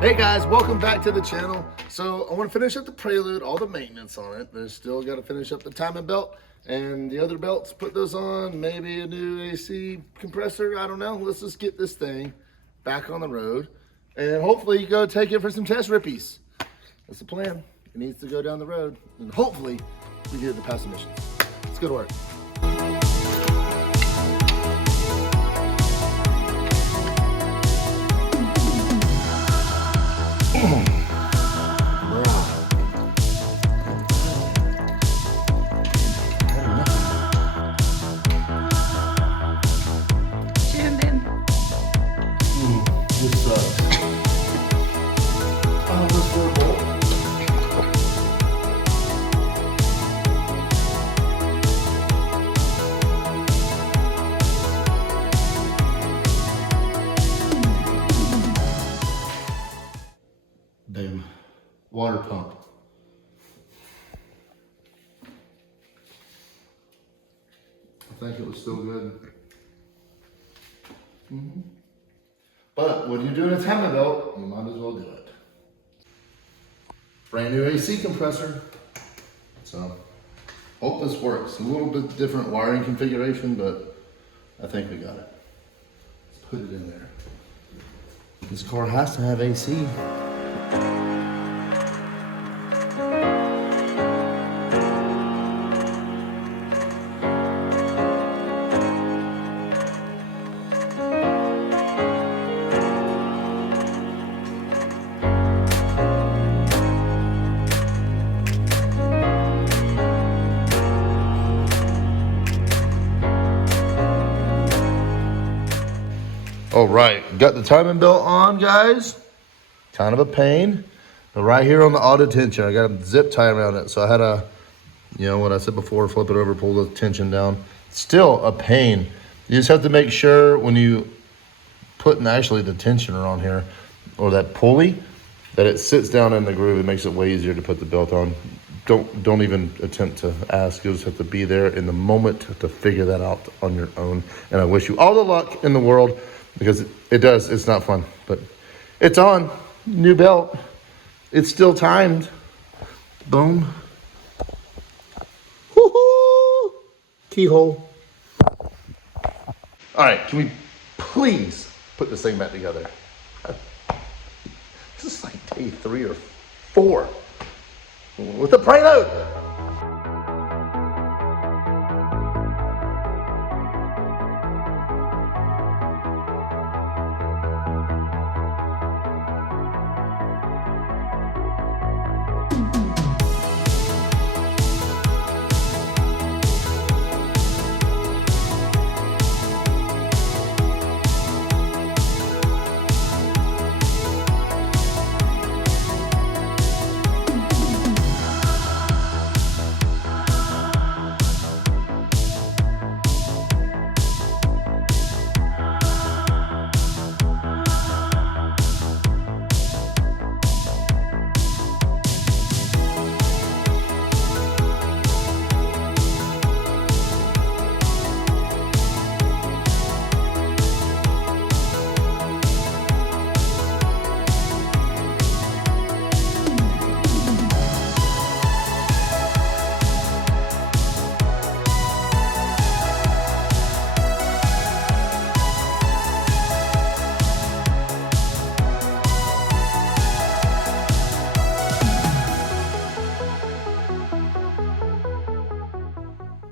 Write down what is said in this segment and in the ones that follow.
Hey guys, welcome back to the channel. So I want to finish up the Prelude, all the maintenance on it. There's still got to finish up the timing belt and the other belts, put those on, maybe a new AC compressor, I don't know. Let's just get this thing back on the road and hopefully go take it for some test rippies. That's the plan. It needs to go down the road and hopefully we get it to pass emissions. Let's go to work. This sucks. Oh, this horrible. Boom. Water pump. I think it was still good. But when you're doing a timing belt, you might as well do it. Brand new AC compressor. So, hope this works. A little bit different wiring configuration, but I think we got it. Let's put it in there. This car has to have AC. All right, got the timing belt on, guys. Kind of a pain. But right here on the auto tension, I got a zip tie around it. So I had a, what I said before, flip it over, pull the tension down. Still a pain. You just have to make sure when you put actually the tensioner on here, or that pulley, that it sits down in the groove. It makes it way easier to put the belt on. Don't even attempt to ask. You'll just have to be there in the moment to figure that out on your own. And I wish you all the luck in the world, because it does, it's not fun, but it's on, new belt. It's still timed. Boom. Woohoo! Keyhole. All right, can we please put this thing back together? This is like day 3 or 4 with the Prelude.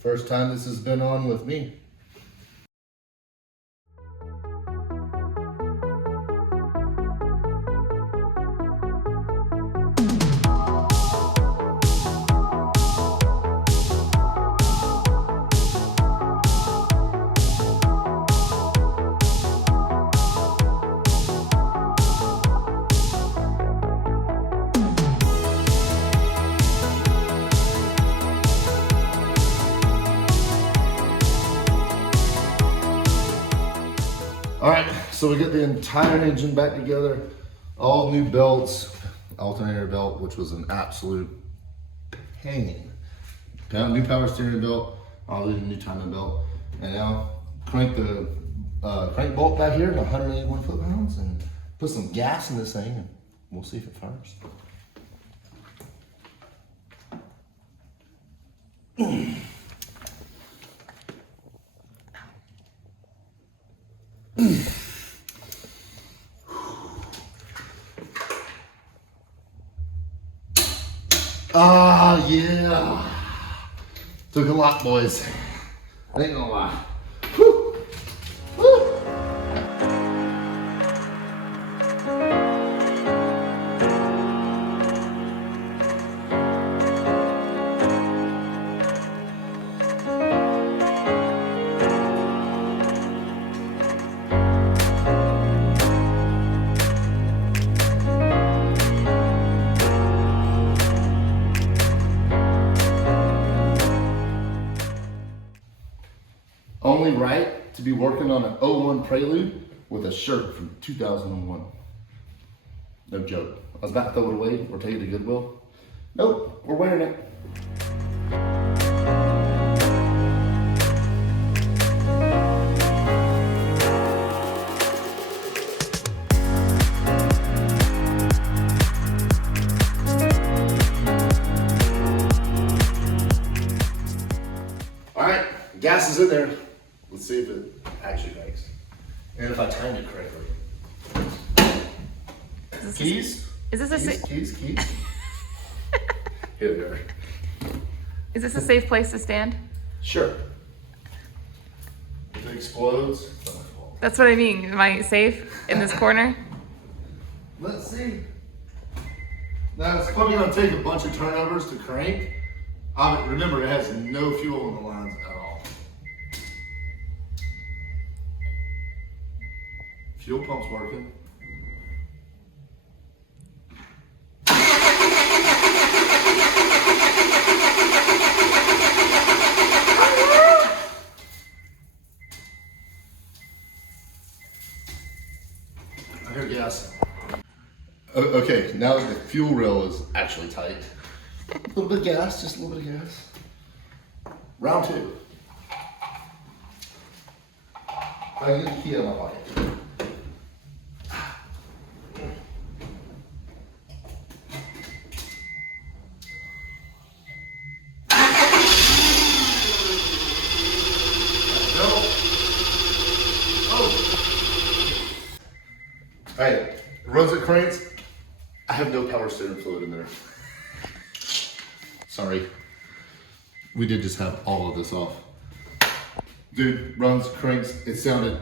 First time this has been on with me. All right, so we get the entire engine back together, all new belts, alternator belt, which was an absolute pain. New power steering belt, all the new timing belt, and now crank the crank bolt back here to 181 foot-pounds and put some gas in this thing and We'll see if it fires. Ah, yeah. Took a lot, boys. Ain't gonna lie. Whew. Woo. Only right to be working on an 01 Prelude with a shirt from 2001. No joke. I was about to throw it away or take it to Goodwill. Nope, we're wearing it. All right, gas is in there. Let's see if it actually makes. And if I timed it correctly. Keys? Is this a keys? Here they are. Is this a safe place to stand? Sure. If it explodes, it's not my fault. That's what I mean. Am I safe in this corner? Let's see. Now it's probably gonna take a bunch of turnovers to crank. Remember, it has no fuel in the lines at all. Fuel pump's working. I hear gas. Okay, now that the fuel rail is actually tight. A little bit of gas, just a little bit of gas. Round two. I get the key out of my pocket. All right, runs it cranks. I have no power steering fluid in there. Sorry. We did just have all of this off. Dude, runs, cranks, it sounded.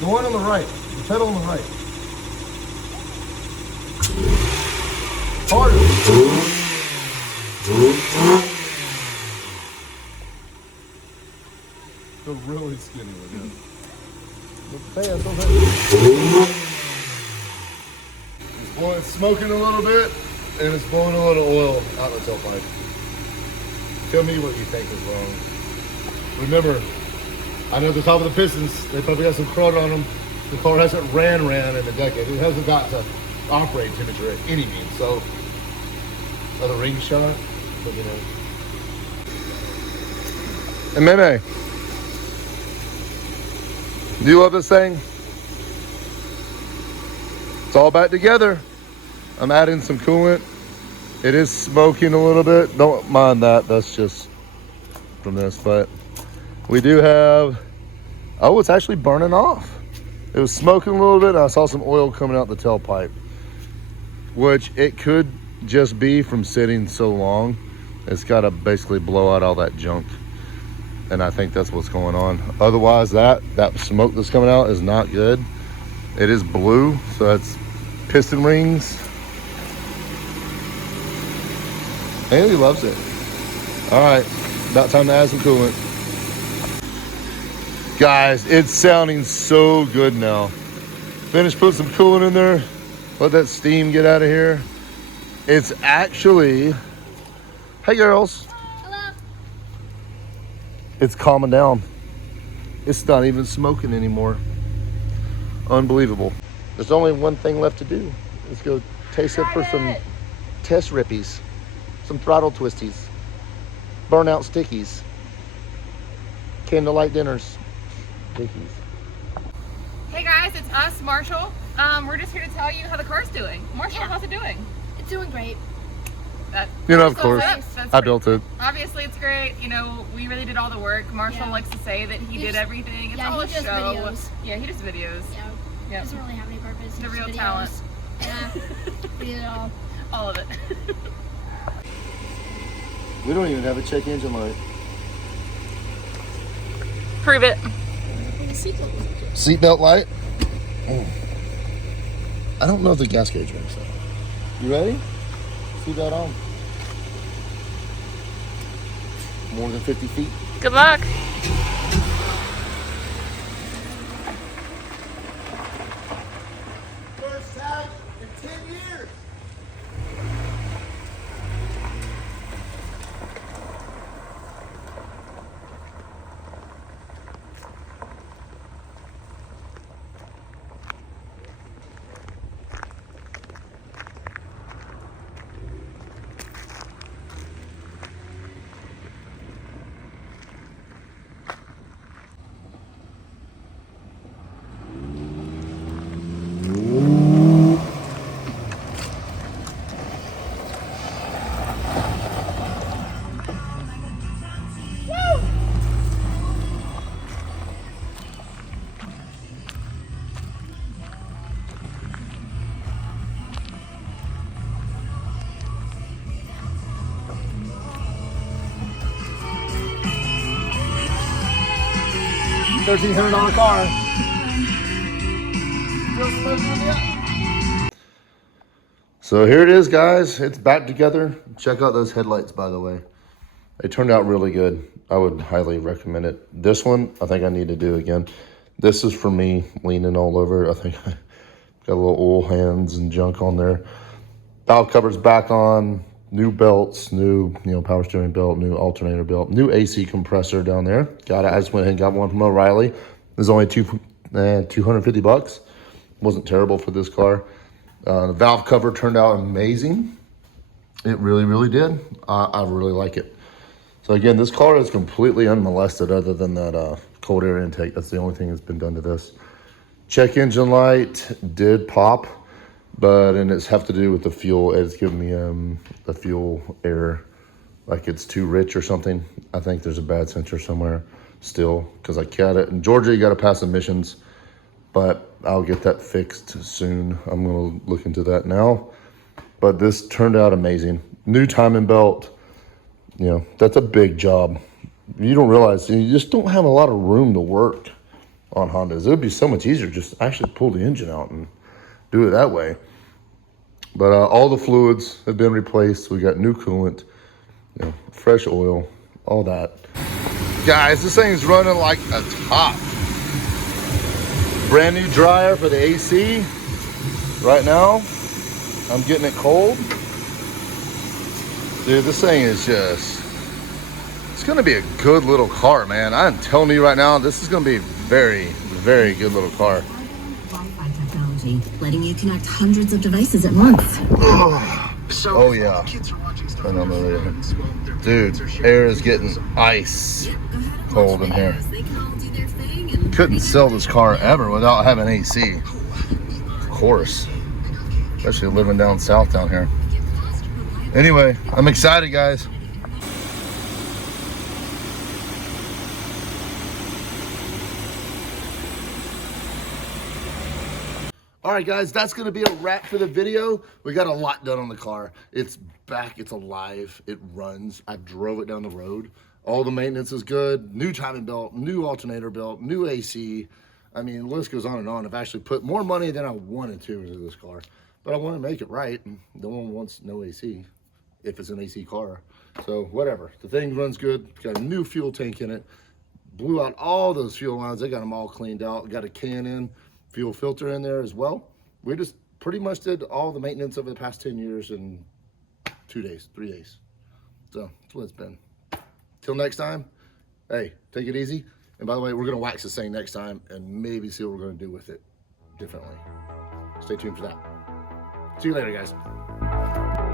The one on the right, the pedal on the right. Harder. They're really skinny with it. It's smoking a little bit, and it's blowing a little oil out the tailpipe. Tell me what you think is wrong. Remember, I know the top of the pistons, they probably got some crud on them. The car hasn't ran in a decade. It hasn't got to operating temperature at any means. So, another ring shot. Look at that. And Meme, do you love this thing? It's all back together. I'm adding some coolant. It is smoking a little bit. Don't mind that. That's just from this. But we do have, oh, it's actually burning off. It was smoking a little bit. And I saw some oil coming out the tailpipe, which it could just be from sitting so long. It's got to basically blow out all that junk. And I think that's what's going on. Otherwise, that smoke that's coming out is not good. It is blue, so that's piston rings. Haley loves it. All right, about time to add some coolant. Guys, it's sounding so good now. Finished putting some coolant in there. Let that steam get out of here. It's actually, hey girls. Hello. It's calming down. It's not even smoking anymore. Unbelievable. There's only one thing left to do. Let's go taste it for some test rippies, some throttle twisties, burnout stickies, candlelight dinners, dickies. Hey guys, it's us, Marshall. We're just here to tell you how the car's doing. Marshall, how's it doing? It's doing great. You know, of course, That's I built it. Obviously, it's great. You know, we really did all the work. Marshall likes to say that he did everything. It's yeah, all he a does show. videos. Yeah, he does videos. Yeah. Yep. Doesn't really have any purpose. The just real videos. talent. Yeah. We did it all. All of it. We don't even have a check engine light. Prove it. Seatbelt light. I don't know if the gas gauge works. You ready? Seatbelt on. More than 50 feet. Good luck. First time in 10 years. $1,300 car. So here it is, guys. It's back together. Check out those headlights, by the way. They turned out really good. I would highly recommend it. This one, I think I need to do again. This is for me leaning all over. I think I got a little oil hands and junk on there. Valve cover's back on. New belts, new power steering belt, new alternator belt, new AC compressor down there. Got it. I just went ahead and got one from O'Reilly. It was only $250. Wasn't terrible for this car. The valve cover turned out amazing. It really, really did. I really like it. So again, this car is completely unmolested other than that cold air intake. That's the only thing that's been done to this. Check engine light did pop, and it's have to do with the fuel. It's giving me the fuel air, like it's too rich or something. I think there's a bad sensor somewhere still, because I cat it. In Georgia, you got to pass emissions, but I'll get that fixed soon. I'm gonna look into that now. But this turned out amazing. New timing belt. That's a big job. You don't realize, you just don't have a lot of room to work on Hondas. It would be so much easier just to actually pull the engine out and do it that way. But all the fluids have been replaced. We got new coolant, fresh oil, all that. Guys, this thing's running like a top. Brand new dryer for the AC. Right now, I'm getting it cold. Dude, this thing is it's gonna be a good little car, man. I'm telling you right now, this is gonna be a very, very good little car. technology, letting you connect hundreds of devices at once. Oh yeah. And I'm over here. Dude, air is getting ice cold in here. They can all do their thing and Couldn't sell this car ever without having AC. Of course. Especially living down south down here. Anyway, I'm excited, guys. All right, guys, that's gonna be a wrap for the video. We got a lot done on the car. It's back, it's alive, it runs. I drove it down the road. All the maintenance is good. New timing belt, new alternator belt, new AC. I mean, the list goes on and on. I've actually put more money than I wanted to into this car, but I want to make it right. And no one wants no AC if it's an AC car. So whatever, the thing runs good. Got a new fuel tank in it. Blew out all those fuel lines. They got them all cleaned out. Got a can-in fuel filter in there as well. We just pretty much did all the maintenance over the past 10 years in 2 days, 3 days. So that's what it's been. Till next time, hey, take it easy. And by the way, we're gonna wax this thing next time and maybe see what we're gonna do with it differently. Stay tuned for that. See you later, guys.